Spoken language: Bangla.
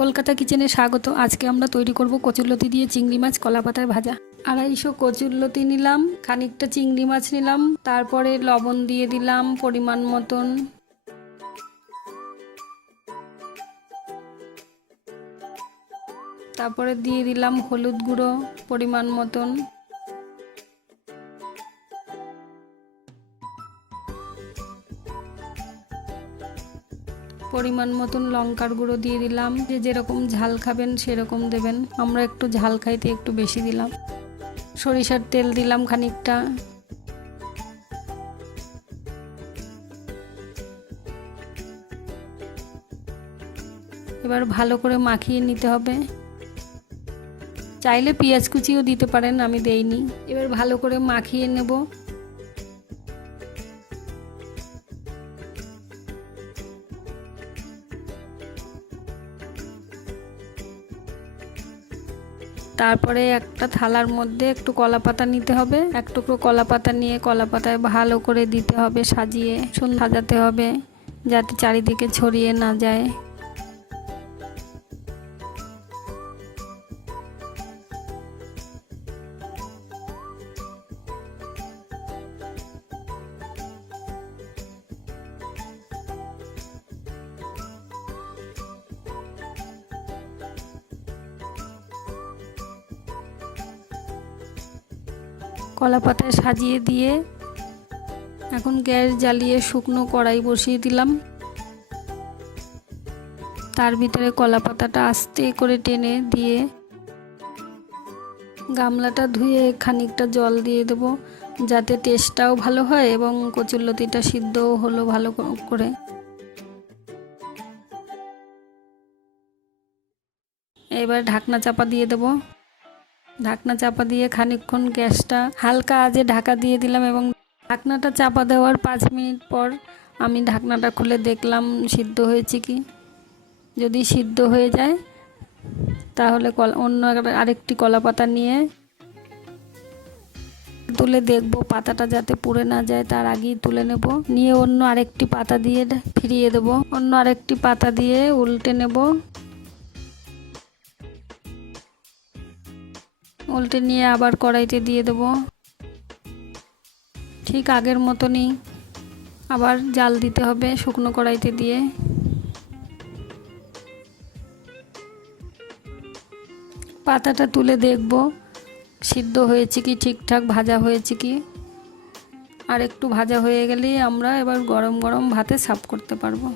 কলকাতা কিচেনে স্বাগত। আজকে আমরা তৈরি করব কচুরলতি দিয়ে চিংড়ি মাছ কলা পাতায় ভাজা। 250 কচুরলতি নিলাম, খানিকটা চিংড়ি মাছ নিলাম, তারপরে লবণ দিয়ে দিলাম পরিমাণ মতন। তারপরে দিয়ে দিলাম হলুদ গুঁড়ো পরিমাণ মতন। পরিমাণ মতন লঙ্কার গুঁড়ো দিয়ে দিলাম, যে যেরকম ঝাল খাবেন সেরকম দেবেন। আমরা একটু ঝাল খাইতে একটু বেশি দিলাম। সরিষার তেল দিলাম খানিকটা। এবার ভালো করে মাখিয়ে নিতে হবে। চাইলে পেঁয়াজ কুচিও দিতে পারেন, আমি দেইনি। এবার ভালো করে মাখিয়ে নেব। তারপরে একটা থালার মধ্যে একটু কলা পাতা নিতে হবে। এক টুকরো কলা পাতা নিয়ে কলা পাতায় ভালো করে দিতে হবে, সাজিয়ে সুন্দর সাজাতে হবে যাতে চারিদিকে ছড়িয়ে না যায়। কলা পাতায় সাজিয়ে দিয়ে এখন গ্যাস জ্বালিয়ে শুকনো কড়াই বসিয়ে দিলাম। তার ভিতরে কলা পাতাটা আস্তে করে টেনে দিয়ে গামলাটা ধুয়ে খানিকটা জল দিয়ে দেব, যাতে টেস্টটাও ভালো হয় এবং কচুরলতিটা সিদ্ধও হলো ভালো করে। এবার ঢাকনা চাপা দিয়ে দেব। ঢাকনা চাপা দিয়ে খানিকক্ষণ গ্যাসটা হালকা আঁচে ঢাকা দিয়ে দিলাম এবং ঢাকনাটা চাপা দেওয়ার 5 মিনিট পর আমি ঢাকনাটা খুলে দেখলাম সিদ্ধ হয়েছে কি। যদি সিদ্ধ হয়ে যায় তাহলে অন্য আরেকটি কলা পাতা নিয়ে তুলে দেখব, পাতাটা যাতে পুড়ে না যায় তার আগেই তুলে নেব। নিয়ে অন্য আরেকটি পাতা দিয়ে ফিরিয়ে দেব, অন্য আরেকটি পাতা দিয়ে উল্টে নেব। উল্টে নিয়ে আবার কড়াইতে দিয়ে দেব। ঠিক আগের মতনই আবার জাল দিতে হবে শুকনো কড়াইতে দিয়ে। পাতাটা তুলে দেখব সিদ্ধ হয়েছে কি, ঠিকঠাক ভাজা হয়েছে কি। আর একটু ভাজা হয়ে গেলেই আমরা এবার গরম গরম ভাতে সার্ভ করতে পারবো।